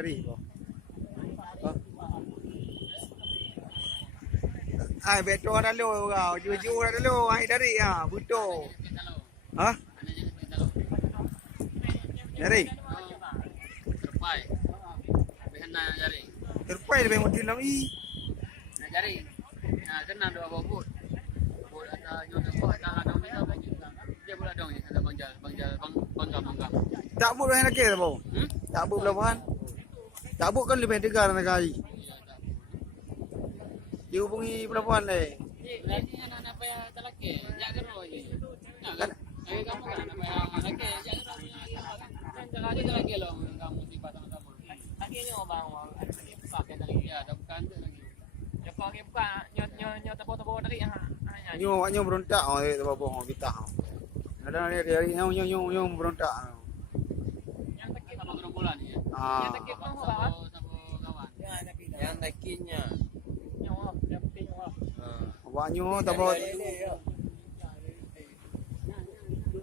Dari po. Ai beto dah lo kau. Juju dah lo ai dari ah buto. Ha? Dari. Terpai. Behana jari. Terpai lebih modil lang i. Nah jari. Nah kena dua bobot. Bobot ada nyoto ko ada ada minta bagi. Dia pula dong ni ada bangga. Tak bu dah nak ke po. Hmm? Tak bu belawan. Tak bu kan lebih tegar nak kali. Iya tak. Dia hubungi pelabuhan le. Berarti anak apa yang talaki? Jak gero je. Nah kan. Kamu kan anak yang talaki, jak gero. Kan jaga dia talaki lo kamu sifat sama-sama. Akhirnya bang, pakai tadi ya, ada bukan tu lagi. Ya pakai buka nyo tabo tadi ah. Nyo berontak oh tu apa kita. Ada ni dari nyo berontak. Yang tekik sama gerombolan ya. Ah. Yang tekik pun kawan. Sama kawan. Yang tekiknya. Nyo, yang penting nyo. Awak nyo tabo.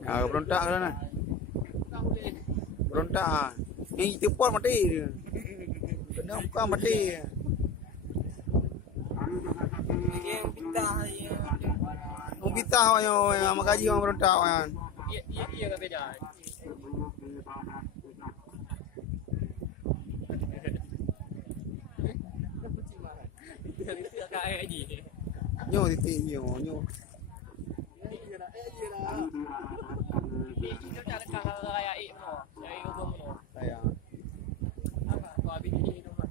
Ah berontak kan. Berontak. Ni tepor mati dia. Kena buka mati. Yang pitah ya. Mau pitah yang magaji orang berontak kan. Iya kan beda. Kayak aja. Nyo titik nyo. Itu cara kaya itu, dari hubung itu. Saya. Apa? Kau habis ini tu mah.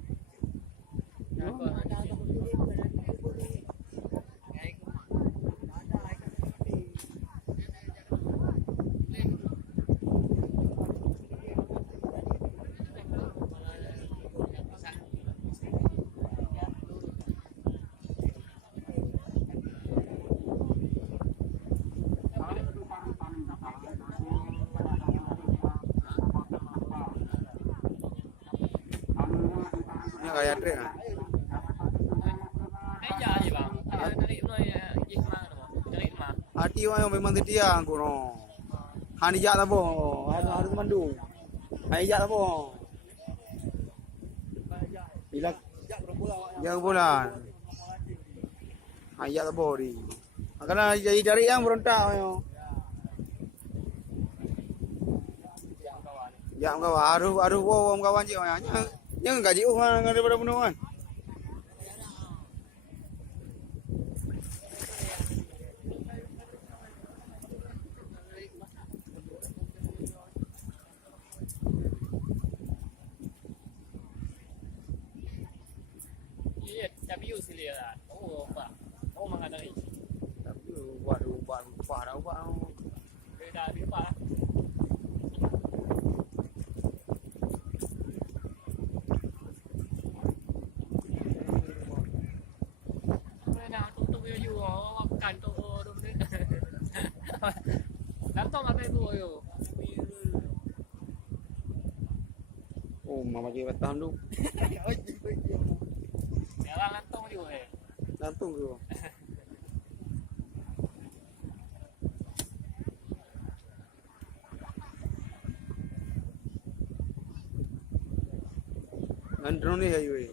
Ni kaya trek ah. Meja aja bang. Dari mana tu? Dari mana? Hati orang memang setia aku no. Hani jak apa? Harus mandu. Hai jak apa? Bila jak bulan. Hai jak apa di. Karena jadi cari yang berontak yo. Jak kawan, aduh orang kawan je orang. Yang gaji orang daripada penuh kan. Iya, tapi usil ya. Oh, pak. Oh, mana dari? Tapi waduh parah. Beda di pak. Nah, tutup yo makan tu dum ni. Lantong apa itu yo? Oh, mama dia batang tu. Jalan lantong dia eh. Lantung tu. Andron ni kayu.